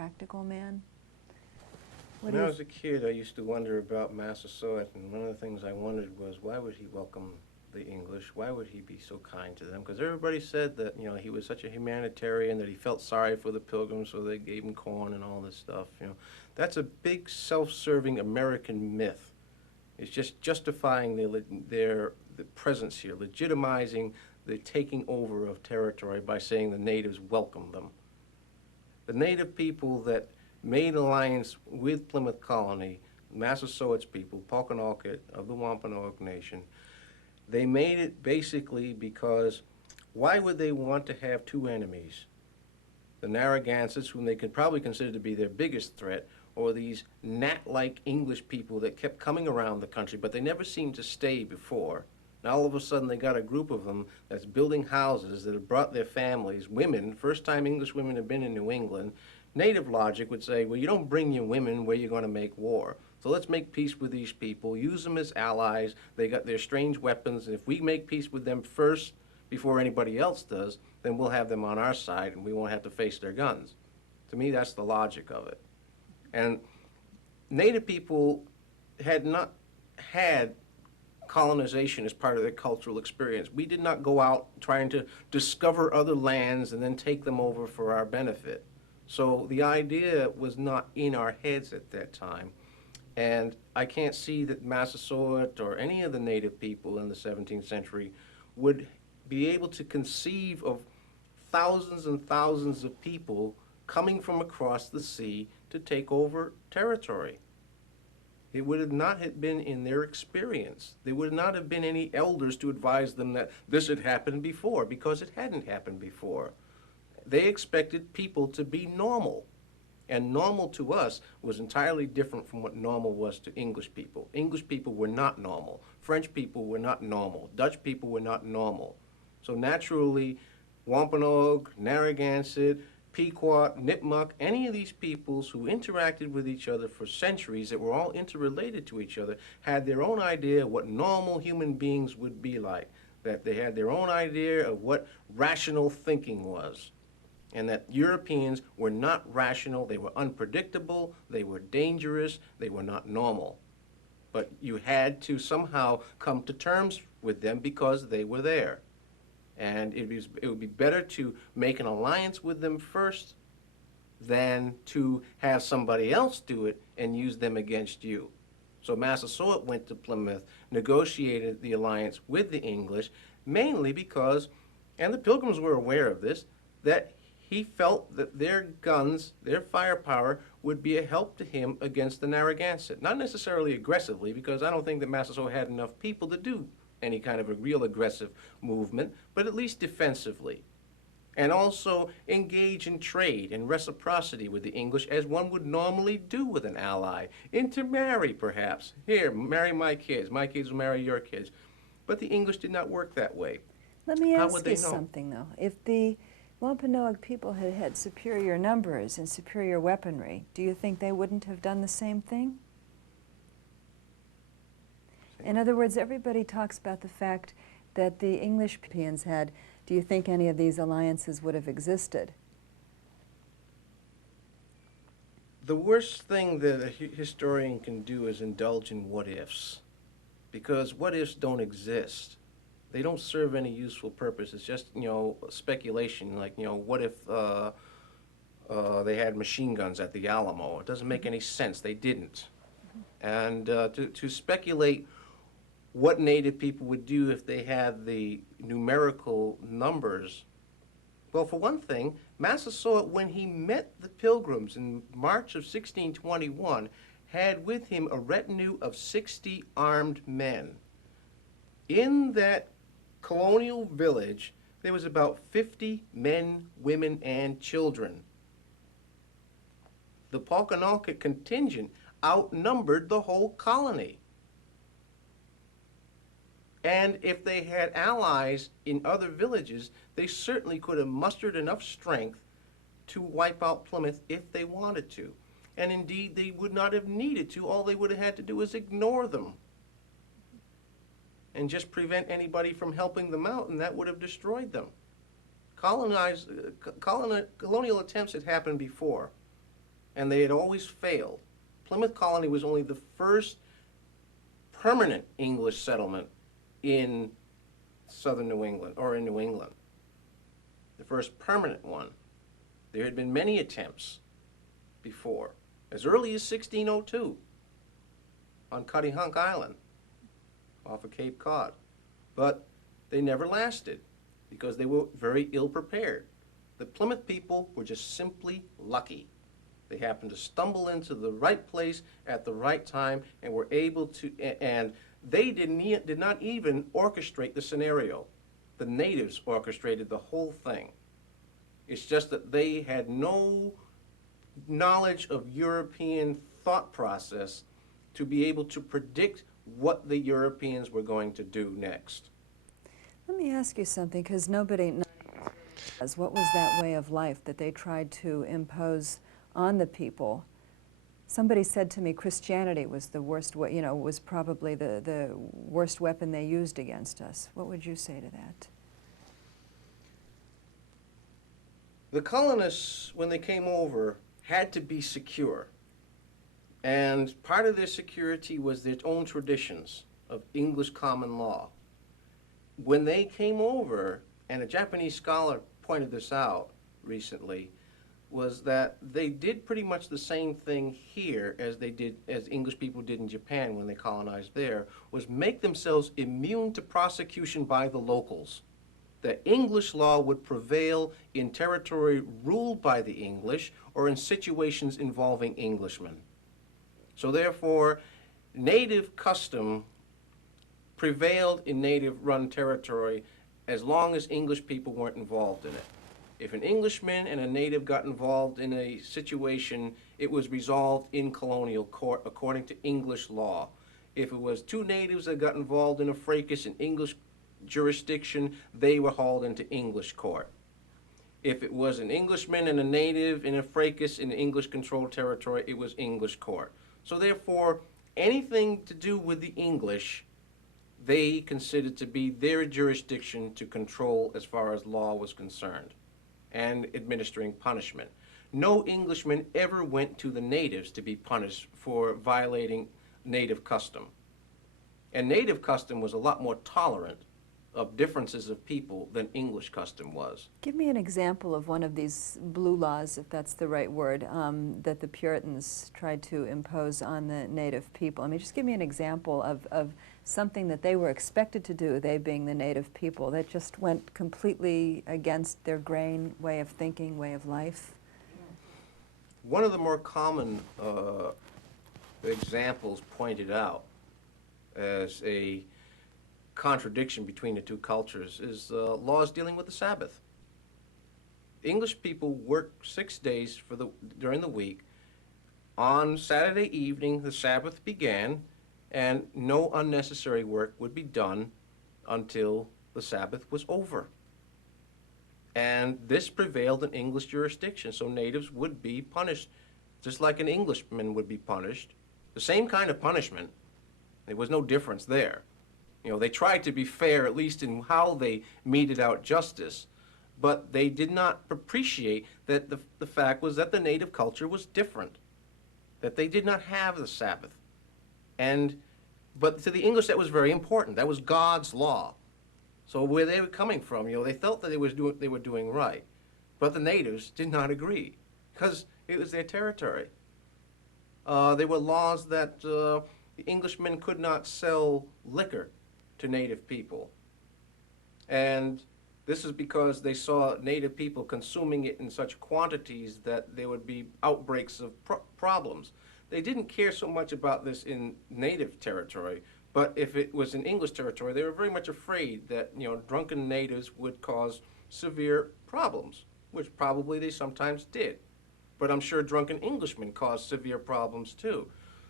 practical man? When I was a kid, I used to wonder about Massasoit, and one of the things I wondered was, why would he welcome the English? Why would he be so kind to them? Because everybody said that, you know, he was such a humanitarian, that he felt sorry for the Pilgrims, so they gave him corn and all this stuff, you know. That's a big self-serving American myth. It's just justifying their presence here, legitimizing the taking over of territory by saying the natives welcomed them. The native people that made alliance with Plymouth Colony, Massasoit's people, Pokanoket of the Wampanoag Nation, they made it basically because why would they want to have two enemies? The Narragansetts, whom they could probably consider to be their biggest threat, or these gnat-like English people that kept coming around the country, but they never seemed to stay before. Now all of a sudden they got a group of them that's building houses that have brought their families, women, first time English women have been in New England. Native logic would say, well, you don't bring your women where you're going to make war. So let's make peace with these people, use them as allies. They got their strange weapons, and if we make peace with them first before anybody else does, then we'll have them on our side and we won't have to face their guns. To me, that's the logic of it. And Native people had not had colonization as part of their cultural experience. We did not go out trying to discover other lands and then take them over for our benefit. So the idea was not in our heads at that time. And I can't see that Massasoit or any of the native people in the 17th century would be able to conceive of thousands and thousands of people coming from across the sea to take over territory. It would have not have been in their experience. There would not have been any elders to advise them that this had happened before, because it hadn't happened before. They expected people to be normal. And normal to us was entirely different from what normal was to English people. English people were not normal. French people were not normal. Dutch people were not normal. So naturally, Wampanoag, Narragansett, Pequot, Nipmuc, any of these peoples who interacted with each other for centuries that were all interrelated to each other had their own idea of what normal human beings would be like, that they had their own idea of what rational thinking was, and that Europeans were not rational, they were unpredictable, they were dangerous, they were not normal. But you had to somehow come to terms with them because they were there. And it would be better to make an alliance with them first than to have somebody else do it and use them against you. So Massasoit went to Plymouth, negotiated the alliance with the English, mainly because, and the Pilgrims were aware of this, that he felt that their guns, their firepower, would be a help to him against the Narragansett. Not necessarily aggressively, because I don't think that Massasoit had enough people to do any kind of a real aggressive movement, but at least defensively. And also engage in trade and reciprocity with the English as one would normally do with an ally. Intermarry, perhaps. Here, marry my kids will marry your kids. But the English did not work that way. Let me How ask would you they know? something, though. If the Wampanoag people had had superior numbers and superior weaponry, do you think they wouldn't have done the same thing? In other words, everybody talks about the fact that the English Europeans had. Do you think any of these alliances would have existed? The worst thing that a historian can do is indulge in what-ifs, because what-ifs don't exist. They don't serve any useful purpose. It's just, you know, speculation, like, you know, what if they had machine guns at the Alamo? It doesn't make any sense. They didn't. And to speculate what Native people would do if they had the numerical numbers. Well, for one thing, Massasoit, when he met the Pilgrims in March of 1621, had with him a retinue of 60 armed men. In that colonial village, there was about 50 men, women, and children. The Pokanoket contingent outnumbered the whole colony. And if they had allies in other villages, they certainly could have mustered enough strength to wipe out Plymouth if they wanted to. And indeed, they would not have needed to. All they would have had to do was ignore them and just prevent anybody from helping them out, and that would have destroyed them. Colonial attempts had happened before. and they had always failed. Plymouth Colony was only the first permanent English settlement in southern New England, or in New England. The first permanent one. There had been many attempts before, as early as 1602, on Cuttyhunk Island, off of Cape Cod. But they never lasted, because they were very ill prepared. The Plymouth people were just simply lucky. They happened to stumble into the right place at the right time and were able to, and they did not even orchestrate the scenario. The natives orchestrated the whole thing. It's just that they had no knowledge of European thought process to be able to predict what the Europeans were going to do next. Let me ask you something, because nobody knows. What was that way of life that they tried to impose on the people? Somebody said to me Christianity was the worst, was probably the worst weapon they used against us. What would you say to that? The colonists, when they came over, had to be secure. And part of their security was their own traditions of English common law. When they came over, and a Japanese scholar pointed this out recently, was that they did pretty much the same thing here as English people did in Japan when they colonized there, was make themselves immune to prosecution by the locals. That English law would prevail in territory ruled by the English or in situations involving Englishmen. So therefore, native custom prevailed in native-run territory as long as English people weren't involved in it. If an Englishman and a native got involved in a situation, it was resolved in colonial court according to English law. If it was two natives that got involved in a fracas in English jurisdiction, they were hauled into English court. If it was an Englishman and a native in a fracas in English-controlled territory, it was English court. So therefore, anything to do with the English, they considered to be their jurisdiction to control as far as law was concerned, and administering punishment. No Englishman ever went to the natives to be punished for violating native custom. And native custom was a lot more tolerant of differences of people than English custom was. Give me an example of one of these blue laws, if that's the right word, that the Puritans tried to impose on the native people. I mean, just give me an example of something that they were expected to do, they being the native people, that just went completely against their grain way of thinking, way of life. One of the more common examples pointed out as a contradiction between the two cultures is laws dealing with the Sabbath. English people work 6 days during the week. On Saturday evening, the Sabbath began, and no unnecessary work would be done until the Sabbath was over. And this prevailed in English jurisdiction, so natives would be punished just like an Englishman would be punished. The same kind of punishment. There was no difference there. You know, they tried to be fair, at least in how they meted out justice, but they did not appreciate that the fact was that the native culture was different, that they did not have the Sabbath. But to the English, that was very important. That was God's law. So where they were coming from, you know, they felt that they were doing right. But the natives did not agree, because it was their territory. There were laws that the Englishmen could not sell liquor to native people. And this is because they saw native people consuming it in such quantities that there would be outbreaks of problems. They didn't care so much about this in native territory, but if it was in English territory, they were very much afraid that, you know, drunken natives would cause severe problems, which probably they sometimes did. But I'm sure drunken Englishmen caused severe problems too.